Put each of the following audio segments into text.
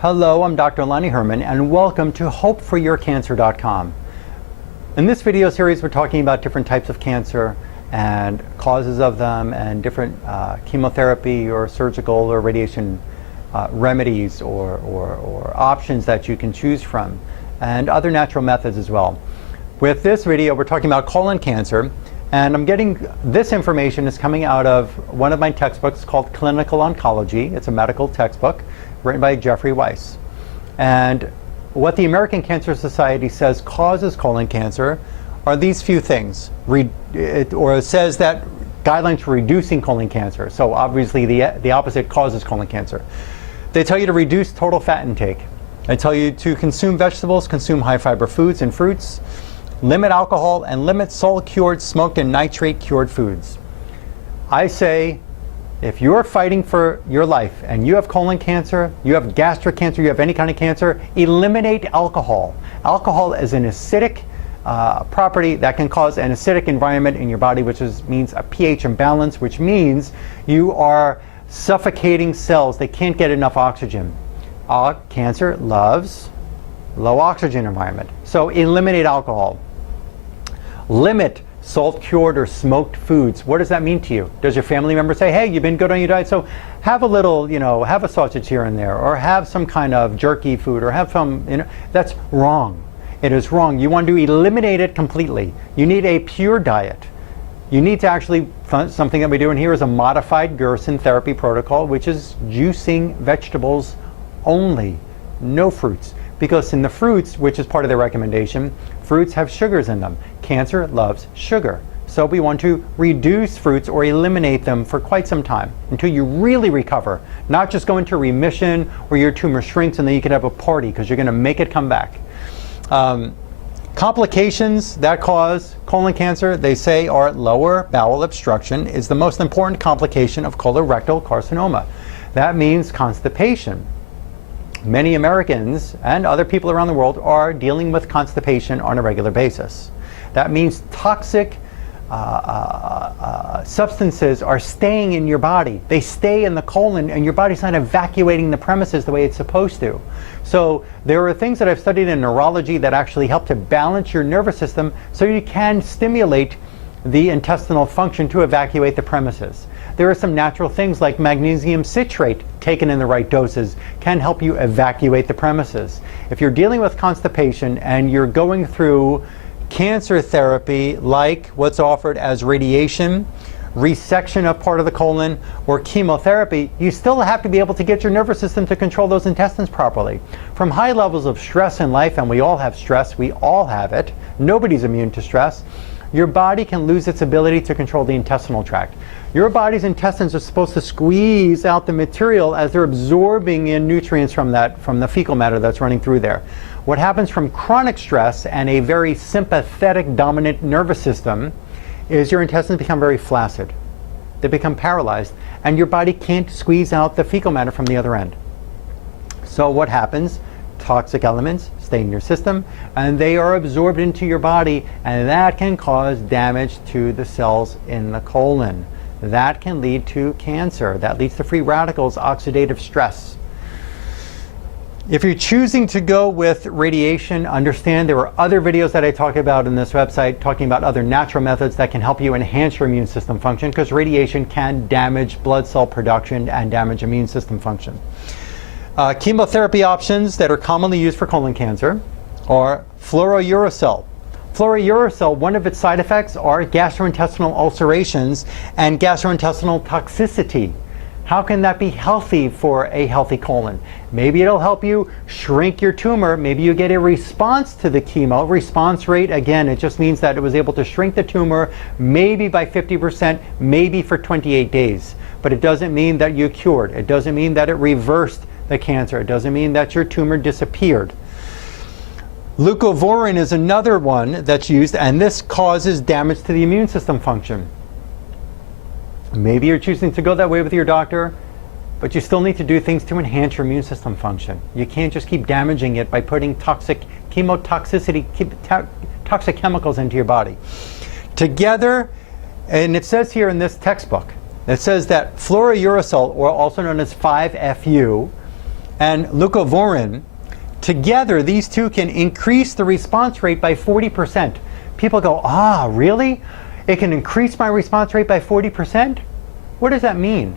Hello, I'm Dr. Lonnie Herman, and welcome to HopeForYourCancer.com. In this video series, we're talking about different types of cancer and causes of them, and different chemotherapy or surgical or radiation remedies or options that you can choose from, and other natural methods as well. With this video, we're talking about colon cancer, and I'm getting this information is coming out of one of my textbooks called Clinical Oncology. It's a medical textbook written by Jeffrey Weiss. And what the American Cancer Society says causes colon cancer are these few things. It says that guidelines for reducing colon cancer. So obviously the opposite causes colon cancer. They tell you to reduce total fat intake. They tell you to consume vegetables, consume high fiber foods and fruits, limit alcohol, and limit salt-cured, smoked, and nitrate-cured foods. I say, if you're fighting for your life and you have colon cancer, you have gastric cancer, you have any kind of cancer, eliminate alcohol. Alcohol is an acidic property that can cause an acidic environment in your body, which means a pH imbalance, which means you are suffocating cells. They can't get enough oxygen. Cancer loves low oxygen environment. So eliminate alcohol. Limit salt-cured or smoked foods. What does that mean to you? Does your family member say, hey, you've been good on your diet, so have a little, have a sausage here and there, or have some kind of jerky food, or have some, that's wrong. It is wrong. You want to eliminate it completely. You need a pure diet. You need to actually, something that we do in here is a modified Gerson therapy protocol, which is juicing vegetables only, no fruits. Because in the fruits, which is part of the recommendation, fruits have sugars in them. Cancer loves sugar. So we want to reduce fruits or eliminate them for quite some time until you really recover. Not just go into remission where your tumor shrinks and then you can have a party because you're going to make it come back. Complications that cause colon cancer, they say, are lower bowel obstruction is the most important complication of colorectal carcinoma. That means constipation. Many Americans and other people around the world are dealing with constipation on a regular basis. That means toxic substances are staying in your body. They stay in the colon and your body's not evacuating the premises the way it's supposed to. So there are things that I've studied in neurology that actually help to balance your nervous system so you can stimulate the intestinal function to evacuate the premises. There are some natural things like magnesium citrate taken in the right doses can help you evacuate the premises. If you're dealing with constipation and you're going through cancer therapy like what's offered as radiation, resection of part of the colon, or chemotherapy, you still have to be able to get your nervous system to control those intestines properly. From high levels of stress in life, and we all have stress, we all have it, nobody's immune to stress, your body can lose its ability to control the intestinal tract. Your body's intestines are supposed to squeeze out the material as they're absorbing in nutrients from the fecal matter that's running through there. What happens from chronic stress and a very sympathetic dominant nervous system is your intestines become very flaccid. They become paralyzed, and your body can't squeeze out the fecal matter from the other end. So what happens? Toxic elements stay in your system and they are absorbed into your body, and that can cause damage to the cells in the colon. That can lead to cancer. That leads to free radicals, oxidative stress. If you're choosing to go with radiation, understand there are other videos that I talk about in this website talking about other natural methods that can help you enhance your immune system function, because radiation can damage blood cell production and damage immune system function. Chemotherapy options that are commonly used for colon cancer are fluorouracil. Fluorouracil, one of its side effects are gastrointestinal ulcerations and gastrointestinal toxicity. How can that be healthy for a healthy colon? Maybe it'll help you shrink your tumor. Maybe you get a response to the chemo. Response rate, again, it just means that it was able to shrink the tumor maybe by 50%, maybe for 28 days. But it doesn't mean that you cured. It doesn't mean that it reversed the cancer. It doesn't mean that your tumor disappeared. Leucovorin is another one that's used, and this causes damage to the immune system function. Maybe you're choosing to go that way with your doctor, but you still need to do things to enhance your immune system function. You can't just keep damaging it by putting toxic chemotoxicity, toxic chemicals into your body. Together, and it says here in this textbook, it says that fluorouracil, or also known as 5-FU, and leucovorin, together these two can increase the response rate by 40%. People go, ah, really? It can increase my response rate by 40%? What does that mean?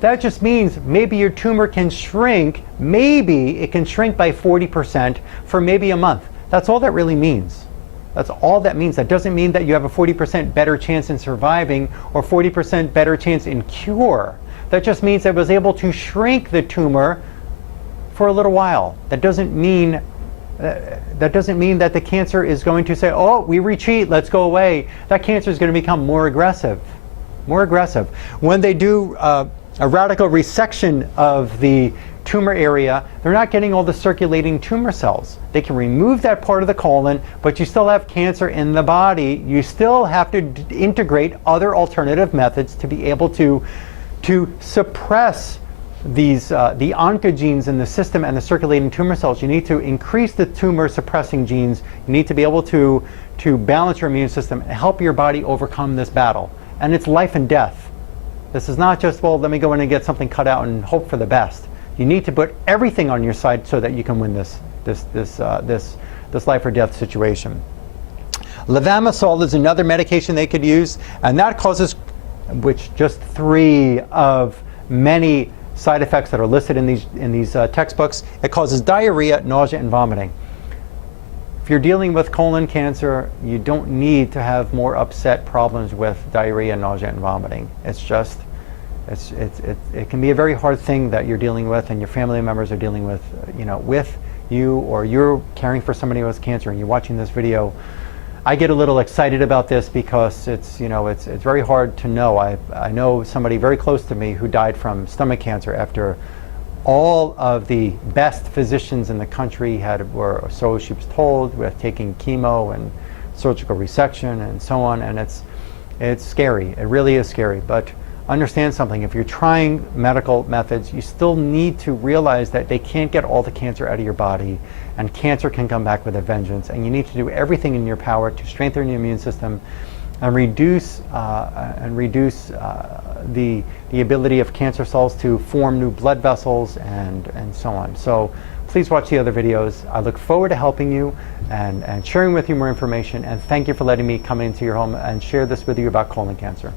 That just means maybe your tumor can shrink, maybe it can shrink by 40% for maybe a month. That's all that really means. That's all that means. That doesn't mean that you have a 40% better chance in surviving or 40% better chance in cure. That just means I was able to shrink the tumor for a little while. That doesn't mean that the cancer is going to say, oh, we retreat, let's go away. That cancer is going to become more aggressive. More aggressive. When they do a radical resection of the tumor area, they're not getting all the circulating tumor cells. They can remove that part of the colon, but you still have cancer in the body. You still have to integrate other alternative methods to be able to suppress these the oncogenes in the system and the circulating tumor cells. You need to increase the tumor suppressing genes. You need to be able to balance your immune system and help your body overcome this battle. And it's life and death. This is not just, well, let me go in and get something cut out and hope for the best. You need to put everything on your side so that you can win this life or death situation. Levamisole is another medication they could use, and that causes, which just 3 of many side effects that are listed in these textbooks. It causes diarrhea, nausea, and vomiting. If you're dealing with colon cancer, you don't need to have more upset problems with diarrhea, nausea, and vomiting. It's just, it can be a very hard thing that you're dealing with and your family members are dealing with, with you, or you're caring for somebody who has cancer and you're watching this video. I get a little excited about this because it's very hard to know. I know somebody very close to me who died from stomach cancer after all of the best physicians in the country were, so she was told, with taking chemo and surgical resection and so on, and it's scary. It really is scary. But understand something, if you're trying medical methods, you still need to realize that they can't get all the cancer out of your body, and cancer can come back with a vengeance, and you need to do everything in your power to strengthen your immune system and reduce the ability of cancer cells to form new blood vessels and so on. So please watch the other videos. I look forward to helping you and sharing with you more information, and thank you for letting me come into your home and share this with you about colon cancer.